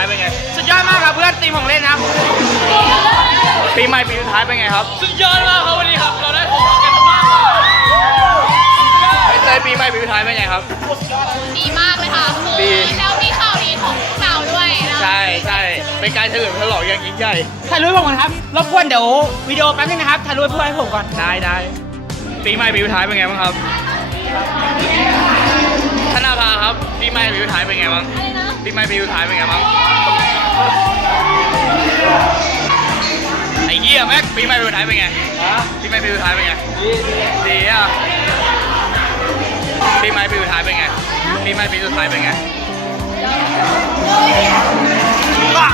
สุดท้ายเป็นไง สุดยอดมากครับเพื่อนทีมของเล่นนะครับ ปีใหม่ปีสุดท้ายเป็นไงครับสุดยอดมากครับวันนี้ครับ เราได้ของรางวัลกันมากเป็นเตยปีใหม่ปีสุดท้ายเป็นไงครับ ดีมากเลยค่ะคือดีแล้วมีข่าวดีของพวกเราด้วยนะใช่ใช่เป็นการเฉลิมฉลองอย่างยิ่งใหญ่ ถ่ายรูปผมก่อนครับ รบกวนเดี๋ยววิดีโอแป๊บนึงนะครับ ถ่ายรูปให้เพื่อนให้ผมก่อน ได้ได้ปีใหม่ปีสุดท้ายเป็นไงบ้างครับธนาภาครับปีใหม่ปีสุดท้ายเป็นไงบ้าง อะไรนะ ปีใหม่ปีสุดท้ายเป็นไงบ้างไอ้เหี้ยแม็กปีใหม่ปีสุดท้ายเป็นไงปีใหม่ปีสุดท้ายเป็นไงดีอะปีใหม่ปีสุดท้ายเป็นไงปีใหม่ปีสุดท้ายเป็นไงบ้า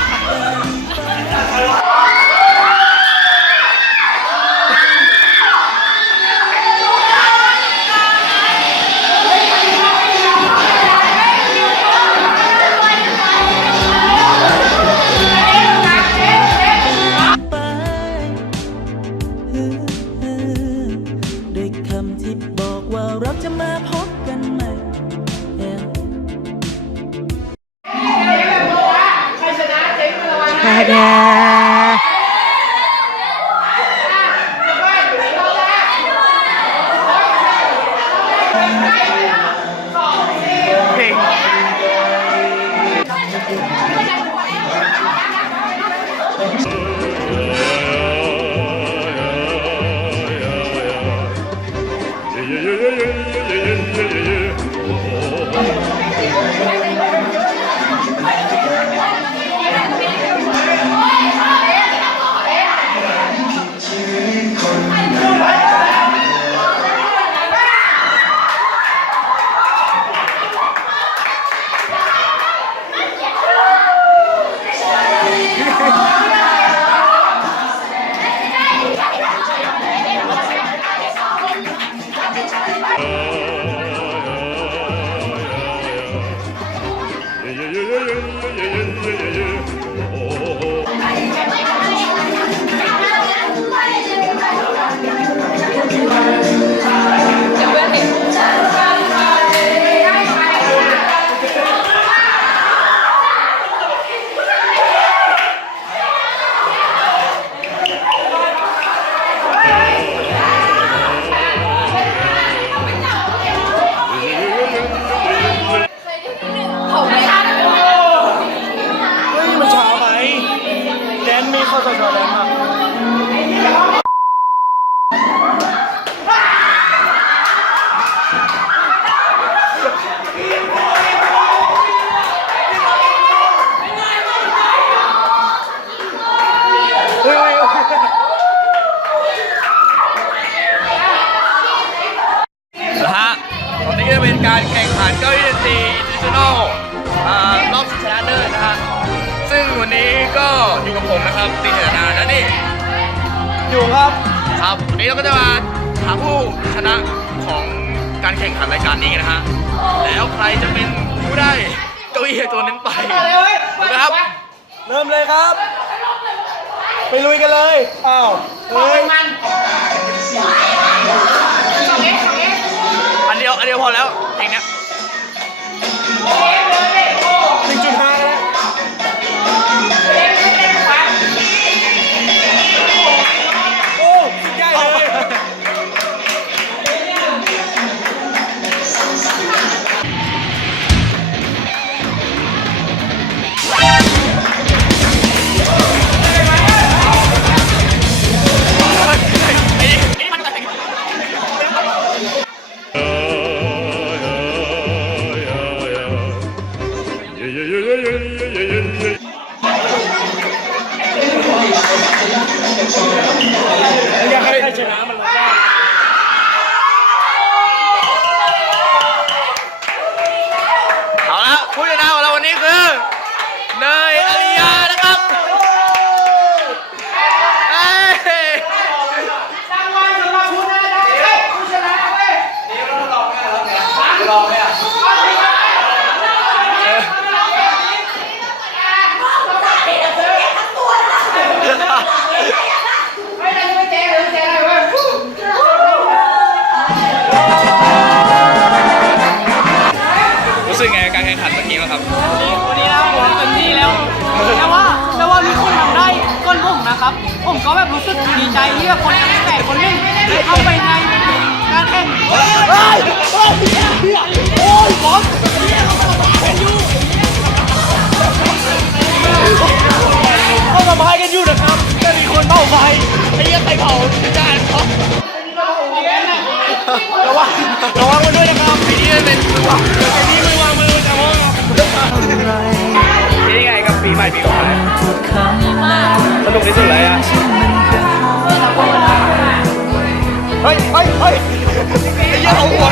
เอสชแดนมาเฮ้ยเฮ้ยเฮ้ยนะฮะตอนนี้ก็จะเป็นการแข่งขันเก้าอี้ดนตรีอินดิจิทัลรอบชิงชนะเลิศนะฮะ นนี้ก็อยู่กับผมนะครับตีเถนาและนี่อยู่ครับครับวันนี้เราก็จะมาหาผู้ชนะของการแข่งขันรายการนี้นะฮะแล้วใครจะเป็นผู้ได้เก้าอี้ตัวนั้นไปนะครับ เริ่มเลยครับ ไปลุยกันเลย อ้าวเฮ้ย รู้สึกไงกับการแข่งขันเมื่อกี้บ้างครับ วันนี้นะครับผมเต็มที่แล้วครับ ผมก็แบบรู้สึกดีใจที่แบบคนทั้งแปดคนหนึงได้เข้าไปในการแข่งเฮ้ยเฮ้ยเฮียโอ้ยบอสเขาทำให้กันอยู่นะครับจะมีคนเผาไฟไอ้เหี้ยใครเผาจานเขาระวังระวังมันด้วยนะครับไอ้นี่เป็นมือวางไอ้นี่มือวางมือนะพ่อ คิดยังไงกับปีใหม่ปีใหม่สนุกที่สุดเลยอะ เฮ้ยเฮ้ยเฮ้ยไอ้เหี้ยเอาหัว